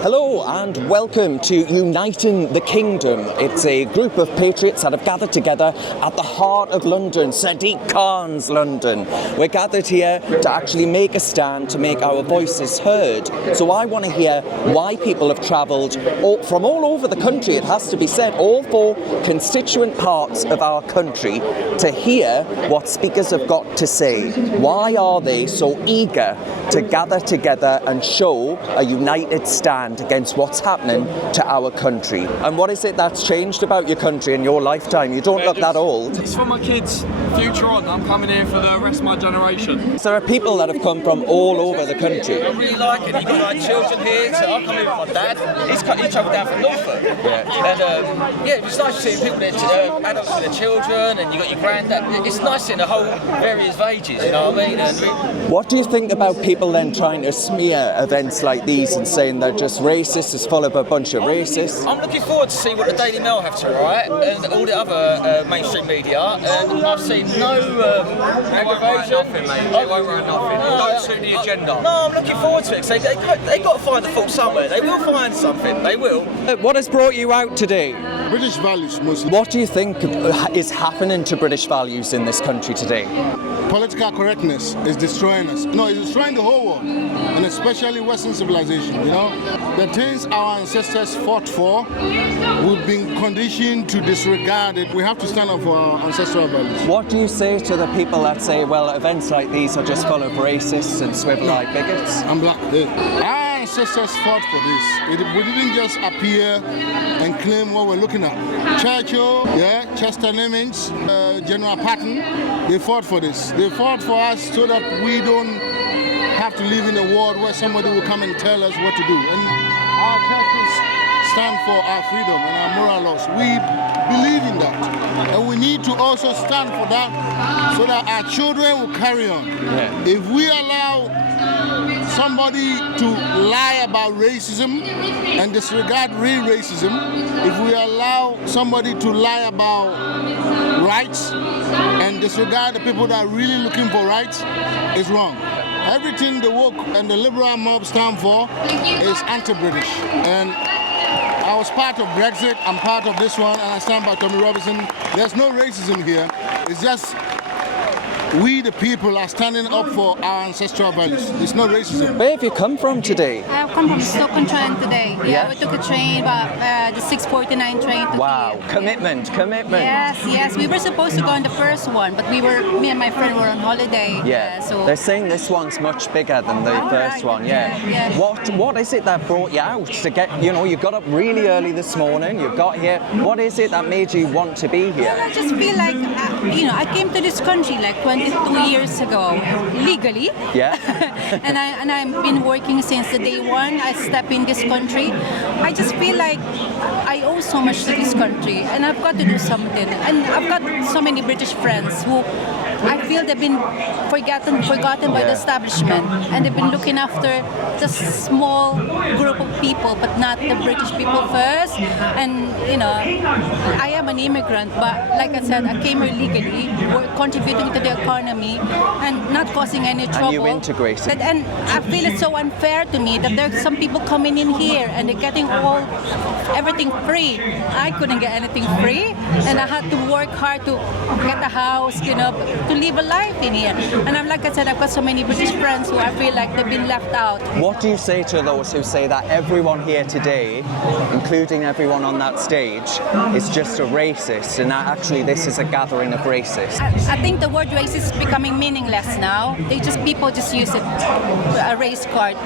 Hello and welcome to Uniting the Kingdom. It's a group of patriots that have gathered together at the heart of London, Sadiq Khan's London. We're gathered here to actually make a stand, to make our voices heard. So I want to hear why people have travelled from all over the country, it has to be said, all four constituent parts of our country, to hear what speakers have got to say. Why are they so eager to gather together and show a united stand against what's happening to our country? And what is it that's changed about your country in your lifetime? You don't look that old. It's for my kids' future on. I'm coming here for the rest of my generation. So there are people that have come from all over the country. I really like it. You've got like children here, so I'm coming with my dad. He's travelled down from Norfolk. And it was nice to see people, adults with their children, and you've got your granddad. It's nice seeing the whole various ages, you know what I mean? And what do you think about people then trying to smear events like these and saying they're just racist, it's full of a bunch of racists? I'm looking forward to see what the Daily Mail have to write and all the other mainstream media, and I've seen no aggravation. Nothing, mate. They won't write nothing. Don't suit the agenda. No, I'm looking forward to it, because they've got to find the fault somewhere. They will find something, they will. What has brought you out today? British values mostly. What do you think is happening to British values in this country today? Political correctness is destroying us. No, it's destroying the whole world, and especially Western civilization, you know? The things our ancestors fought for, we've been conditioned to disregard it. We have to stand up for our ancestral values. What do you say to the people that say, well, events like these are just full of racists and swivel-eyed bigots? I'm black. Our ancestors fought for this. We didn't just appear and claim what we're looking at. Churchill, Chester Nimitz, General Patton, they fought for this. They fought for us so that we don't have to live in a world where somebody will come and tell us what to do. And our churches stand for our freedom and our moral laws. We believe in that. And we need to also stand for that so that our children will carry on. Yeah. If we allow somebody to lie about racism and disregard real racism, if we allow somebody to lie about rights and disregard the people that are really looking for rights, it's wrong. Everything the woke and the liberal mob stand for is anti-British. And I was part of Brexit, I'm part of this one, and I stand by Tommy Robinson. There's no racism here. It's just we, the people, are standing up for our ancestral values. There's no racism. Where have you come from today? I've come from Stoke-on-Trent today. Yeah, we took a train, the 6:49 train to Wow, here. commitment. Yes. We were supposed to go on the first one, but me and my friend were on holiday. Yeah. So They're saying this one's much bigger than the first one. Yeah. What is it that brought you out to get? You know, you got up really early this morning. You got here. What is it that made you want to be here? Well, I just feel like I came to this country like 22 years ago legally. Yeah. and I've been working since the day one I stepped in this country. I just feel like I owe so much to this country, and I've got to do something. And I've got so many British friends who I feel they've been forgotten by the establishment, and they've been looking after just a small group of people, but not the British people first. And I am an immigrant, but like I said, I came here legally, contributing to the economy and not causing any trouble. And you integrated. And I feel it's so unfair to me that there are some people coming in here and they're getting everything free. I couldn't get anything free, and I had to work hard to get a house, to live a life in here. And like I said, I've got so many British friends who I feel like they've been left out. What do you say to those who say that everyone here today, including everyone on that stage, is just a racist, and that actually this is a gathering of racists? I think the word racist is becoming meaningless now. People just use it, a race card,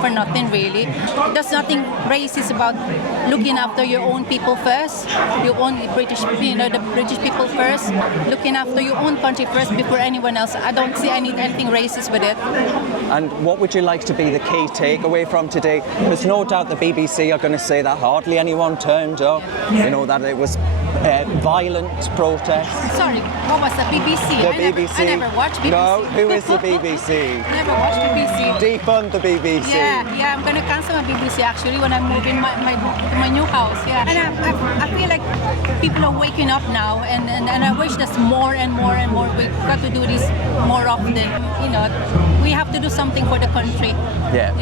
for nothing really. There's nothing racist about looking after your own people first, your own the British people first, looking after your own country first before anyone else. I don't see anything racist with it. And what would you like to be the key takeaway from today? There's no doubt the BBC are going to say that hardly anyone turned up, that it was violent protests? Sorry, what was the BBC? The I BBC. I never watched BBC. No, who is the BBC? Never watched BBC. Defund the BBC. Yeah, I'm gonna cancel my BBC actually when I move in my new house. Yeah, and I feel like people are waking up now, and I wish there's more and more and more. We've got to do this more often. You know, we have to do something for the country. Yeah.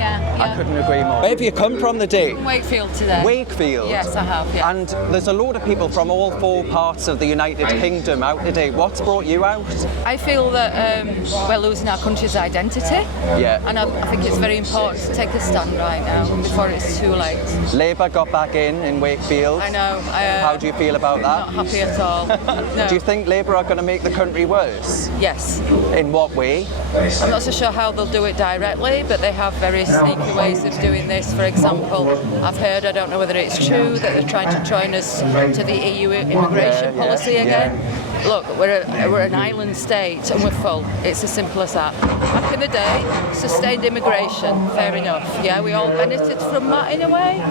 I couldn't agree more. Where have you come from today? Wakefield today. Wakefield? Yes, I have, yeah. And there's a load of people from all four parts of the United Kingdom out today. What's brought you out? I feel that we're losing our country's identity. Yeah. And I think it's very important to take a stand right now before it's too late. Labour got back in Wakefield. I know. How do you feel about that? Not happy at all. No. Do you think Labour are going to make the country worse? Yes. In what way? I'm not so sure how they'll do it directly, but they have very sneaky ways of doing this. For example, I've heard, I don't know whether it's true, that they're trying to join us to the EU immigration policy again. Look, we're an island state and we're full. It's as simple as that. Back in the day, sustained immigration, fair enough. Yeah, we all benefited from that in a way.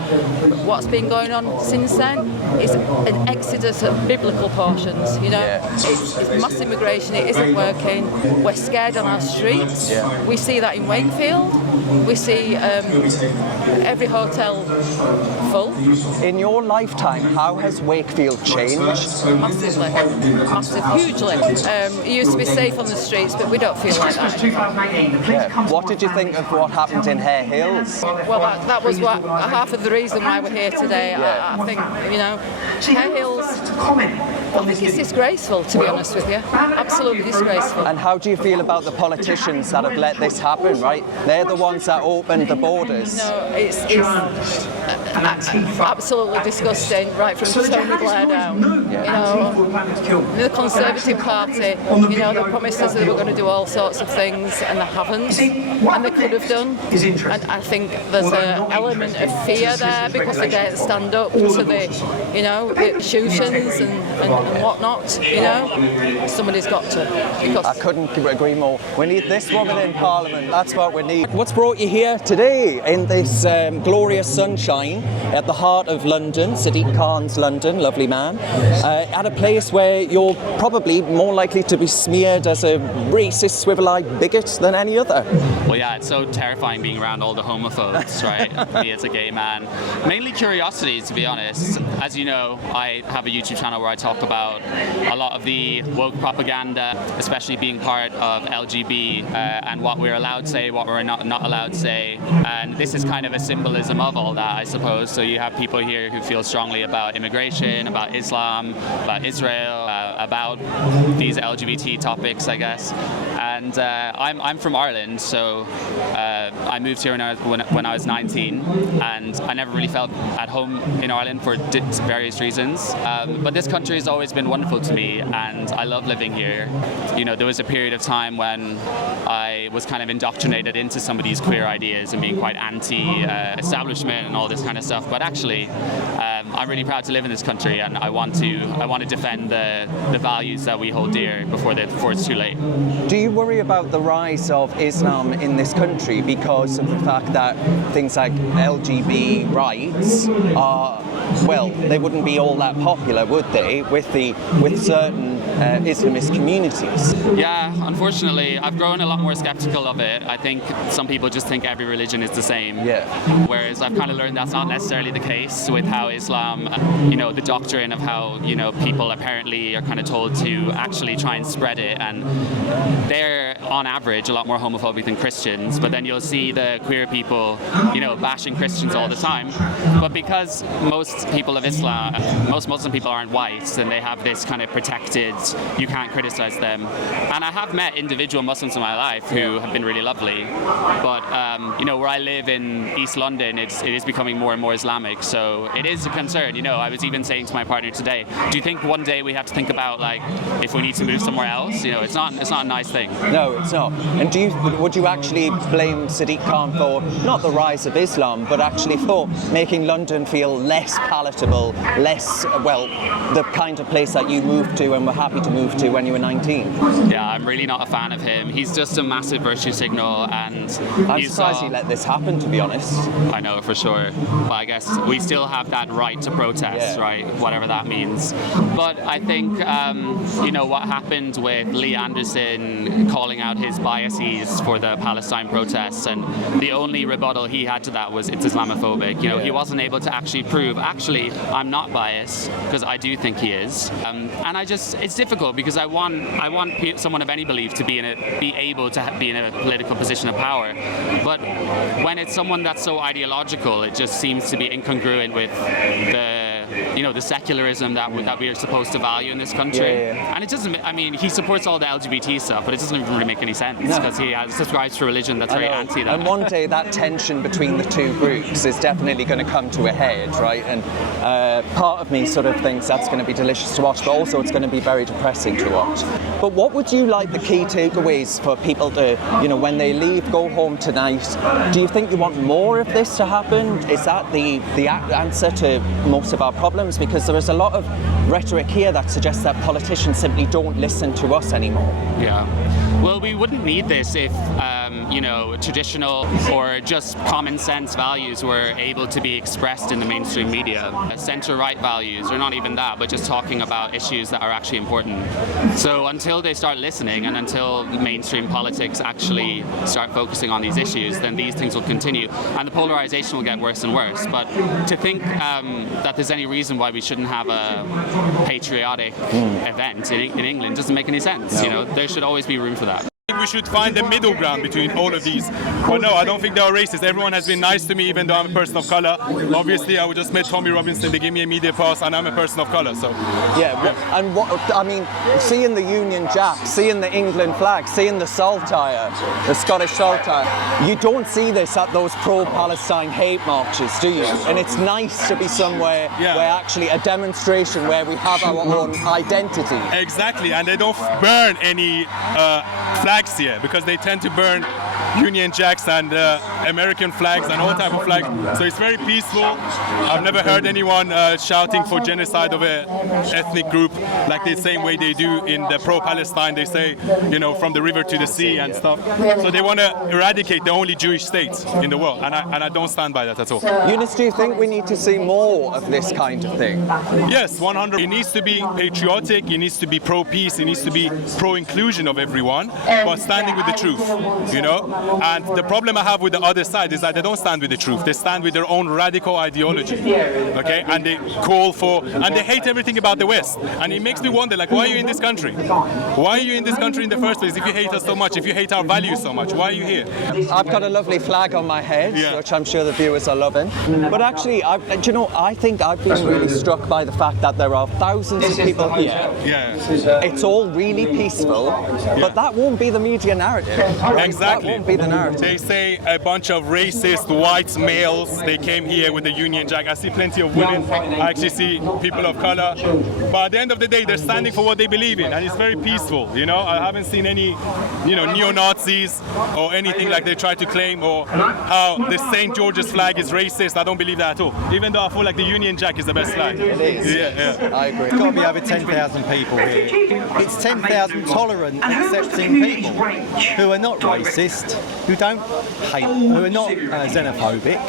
But what's been going on since then is an exodus of biblical portions, you know. It's mass immigration, it isn't working. We're scared on our streets. We see that in Wakefield. We see every hotel full. In your lifetime, how has Wakefield changed? Massively. Hugely. It used to be safe on the streets, but we don't feel like that. Yeah. What did you think of what happened in Hare Hills? Well, that was half of the reason why we're here today. I think, you know, Hare Hills, I think it's disgraceful, to be honest with you. Absolutely disgraceful. And how do you feel about the politicians that have let this happen, right? They're the ones that opened the borders. No, it's absolutely disgusting, right from Tony Blair down. You know, the Conservative Party, you know, they promised us that they were going to do all sorts of things, and they haven't, and they could have done. And I think there's an element of fear there because they don't stand up to the, you know, the institutions and whatnot. You know, somebody's got to. Because I couldn't agree more. We need this woman in Parliament. That's what we need. What's brought you here today in this glorious sunshine at the heart of London, Sadiq Khan's London, lovely man, at a place where you're probably more likely to be smeared as a racist, swivel-eyed bigot than any other? Well, yeah, it's so terrifying being around all the homophobes, right? Me as a gay man. Mainly curiosity, to be honest. As you know, I have a YouTube channel where I talk about a lot of the woke propaganda, especially being part of LGB and what we're allowed to say, what we're not allowed to say. And this is kind of a symbolism of all that, I suppose. So you have people here who feel strongly about immigration, about Islam, about Israel, about these LGBT topics, I guess. And I'm from Ireland, so I moved here when I was 19, and I never really felt at home in Ireland for various reasons. But this country has always been wonderful to me, and I love living here. You know, there was a period of time when I was kind of indoctrinated into some of these queer ideas and being quite anti-establishment and all this kind of stuff. But actually, I'm really proud to live in this country, and I want to defend the values that we hold dear before it's too late. Do you worry about the rise of Islam in this country because of the fact that things like LGB rights are, well, they wouldn't be all that popular, would they, with certain Islamist communities? Yeah, unfortunately, I've grown a lot more skeptical of it. I think some people just think every religion is the same. Yeah. Whereas I've kind of learned that's not necessarily the case with how Islam, you know, the doctrine of how, you know, people apparently are kind of told to actually try and spread it, and they're on average a lot more homophobic than Christians, but then you'll see the queer people, you know, bashing Christians all the time. But because most people of Islam, most Muslim people aren't white, and they have this kind of protected, you can't criticize them. And I have met individual Muslims in my life who have been really lovely, but you know, where I live in East London, it is becoming more and more Islamic, so it is a concern. You know, I was even saying to my partner today, do you think one day we have to think about, like, if we need to move somewhere else? You know, it's not a nice thing. No, it's not. And would you actually blame Sadiq Khan for not the rise of Islam, but actually for making London feel less palatable, less, well, the kind of place that you moved to and were happy to move to when you were 19? Yeah, I'm really not a fan of him. He's just a massive virtue signal, and I'm surprised he let this happen, to be honest. I know, for sure. But I guess we still have that right to protest, right? Whatever that means. But I think, what happened with Lee Anderson calling out his biases for the Palestine protests, and the only rebuttal he had to that was it's Islamophobic. He wasn't able to actually prove, I'm not biased, because I do think he is. And it's difficult because I want someone of any belief to be able to be in a political position of power. But when it's someone that's so ideological, it just seems to be incongruent with the secularism that we are supposed to value in this country. And it doesn't, he supports all the LGBT stuff, but it doesn't even really make any sense because he subscribes to a religion that's very anti that. And one day that tension between the two groups is definitely going to come to a head, right? And part of me sort of thinks that's going to be delicious to watch, but also it's going to be very depressing to watch. But what would you like the key takeaways for people to, when they leave, go home tonight? Do you think you want more of this to happen? Is that the answer to most of our problems? Because there is a lot of rhetoric here that suggests that politicians simply don't listen to us anymore. Yeah. Well, we wouldn't need this if, traditional or just common sense values were able to be expressed in the mainstream media. Centre-right values, or not even that, but just talking about issues that are actually important. So until they start listening and until mainstream politics actually start focusing on these issues, then these things will continue. And the polarization will get worse and worse. But to think that there's any reason why we shouldn't have a patriotic event in England doesn't make any sense. There should always be room for that. We should find the middle ground between all of these. But no, I don't think they are racist. Everyone has been nice to me, even though I'm a person of color. Obviously, I just met Tommy Robinson. They gave me a media pass, and I'm a person of color. So and seeing the Union Jack, seeing the England flag, seeing the saltire, the Scottish saltire, you don't see this at those pro-Palestine hate marches, do you? And it's nice to be somewhere where actually a demonstration where we have our own identity. Exactly, and they don't burn any flags here because they tend to burn Union Jacks and American flags and all type of flags. So it's very peaceful. I've never heard anyone shouting for genocide of an ethnic group like the same way they do in the pro-Palestine. They say, from the river to the sea and stuff. So they want to eradicate the only Jewish state in the world, and I don't stand by that at all. Eunice, do you think we need to see more of this kind of thing? Yes, 100%. It needs to be patriotic. It needs to be pro-peace. It needs to be pro-inclusion of everyone, but standing with the truth. And the problem I have with the other side is that they don't stand with the truth. They stand with their own radical ideology, okay? And they call for, and they hate everything about the West. And it makes me wonder, why are you in this country? Why are you in this country in the first place if you hate us so much, if you hate our values so much? Why are you here? I've got a lovely flag on my head, which I'm sure the viewers are loving. But actually, I think I've been really struck by the fact that there are thousands of people here. It's all really peaceful, but that won't be the media narrative. Right? Exactly. That won't be the narrative. They say a bunch of racist white males, they came here with the Union Jack. I see plenty of women. I actually see people of color. But at the end of the day, they're standing for what they believe in, and it's very peaceful. I haven't seen any, neo-Nazis or anything like they try to claim, or how the St. George's flag is racist. I don't believe that at all. Even though I feel like the Union Jack is the best flag. It is. Yeah. I agree. It's got to be over 10,000 people here. It's 10,000 tolerant, accepting people who are not racist, who don't hate, who are not xenophobic.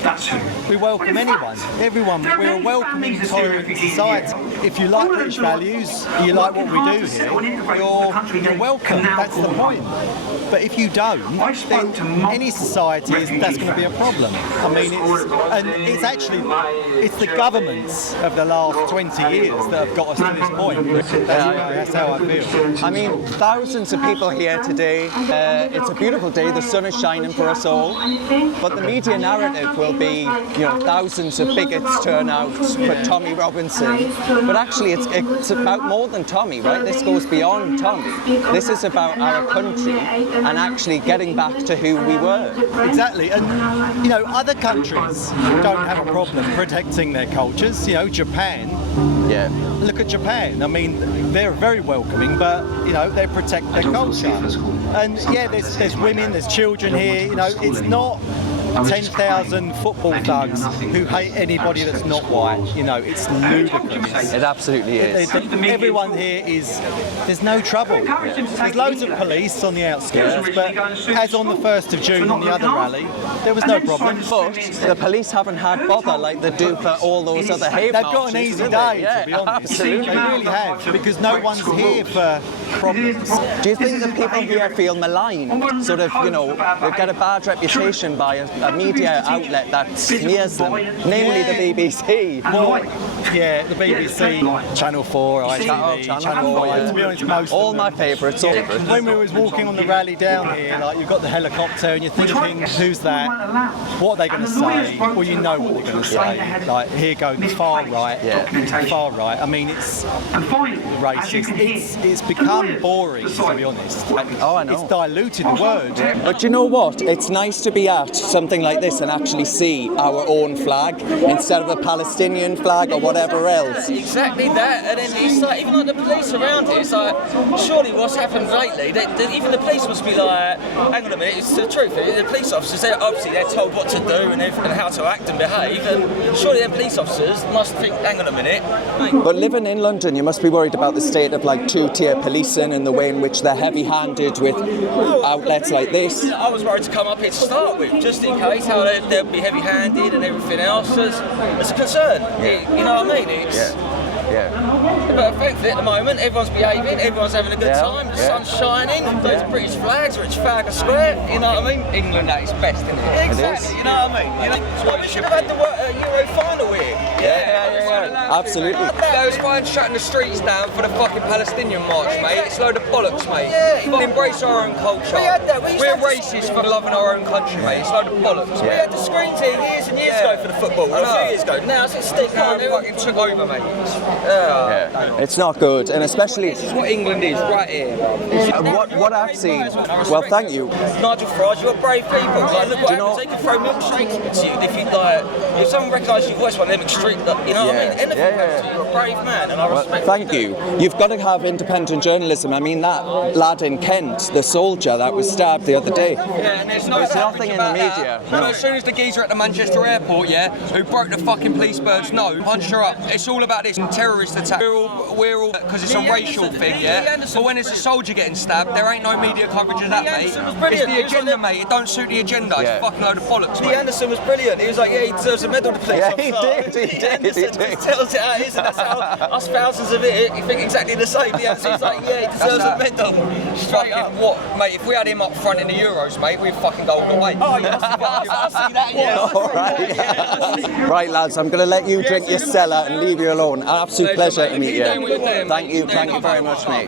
We welcome anyone, everyone. We're a welcoming, tolerant society. If you like British values, you like what we do here, you're welcome. That's the point. But if you don't, then any society, that's going to be a problem. It's the governments of the last 20 years that have got us to this point. That's how I feel. Thousands of people here today. It's a beautiful day. The sun is shining for us all. But the media narrative will be, thousands of bigots turn out for Tommy Robinson. But actually, it's about more than Tommy, right? This goes beyond Tommy. This is about our country and actually getting back to who we were. Exactly. And, other countries don't have a problem protecting their cultures. Japan. Yeah. Look at Japan. They're very welcoming, but they protect their culture. And there's women, there's children here. It's not 10,000 football thugs who hate anybody that's not white. You know, it's ludicrous. It absolutely is. Everyone here is, there's no trouble. There's loads of police on the outskirts, but as on the 1st of June on the other rally, there was no problem. But the police haven't had bother like they do for all those other hate They've marches, got an easy do day, they? to be honest. Absolutely. They really have, because no one's here for problems. Do you think that people here feel maligned? Sort of, you know, they've got a bad reputation by a media outlet that smears them, namely the BBC. Well, yeah, the BBC, Channel 4, ITV, Channel 4, to be honest, most all of my them. favourites. When we was walking on the rally down here, like you've got the helicopter and you're thinking, who's that? What are they going to say? Well, you know what they're going to say. Like, here goes the far right. Far right. I mean, it's racist. It's become boring, to be honest. Oh, I know. It's diluted the word. But you know what? It's nice to be at something like this and actually see our own flag instead of a Palestinian flag or whatever else. Exactly that, and then it's like, even like the police around here, it's like, surely what's happened lately, even the police must be like, hang on a minute, it's the truth, the police officers, they're told what to do and how to act and behave, and surely them police officers must think, hang on a minute. But living in London, you must be worried about the state of like two-tier policing and the way in which they're heavy-handed with outlets like this. I was worried to come up here to start with, just in case how they'll be heavy-handed and everything else. It's a concern. You know what I mean? But thankfully at the moment everyone's behaving, everyone's having a good time, the sun's shining, those British flags are at Trafalgar Square, you know what I mean? England at its best, isn't it? Exactly, you know what I mean? You know, we should have had the Euro final here. Absolutely. They was fine shutting the streets down for the fucking Palestinian march, mate. It's a load of bollocks, mate. We embrace our own culture. We had that. We're racist for loving our own country, mate. It's a load of bollocks. We had the screens here years and years ago for the football, a few years ago. Now it's a stick on. They fucking took over, mate. It's not good, and especially This is what England is, right here. what I've seen. Well, thank you. Nigel Farage, you're brave people. Like, look what happens. They can throw milkshakes at you if you like. If someone recognises your voice, one of them extreme, you know what I mean? Anything happens to you, you're a brave man, and I respect. Thank you. You've got to have independent journalism. I mean, that lad in Kent, the soldier that was stabbed the other day. Yeah, and there's nothing in the media. But as soon as the geezer at the Manchester airport, who broke the fucking police bird's nose, punched her up. It's all about this terrorist attack. We're all because it's a racial thing, But when it's a soldier getting stabbed, there ain't no media coverage of that, mate. It's the agenda, mate. It don't suit the agenda. It's a fucking load of bollocks, mate. Anderson was brilliant. He was like, he deserves a medal, the police officer. He did. Tells it how it is, and that's how us thousands of it, you think exactly the same. The Anderson's like, he deserves a medal. Straight up. What, mate? If we had him up front in the Euros, mate, we'd fucking go all the way. Oh, you must see that, yeah. All right. Right, lads, I'm going to let you drink your Stella and leave you alone. An absolute pleasure to meet you. Thank you very much, mate.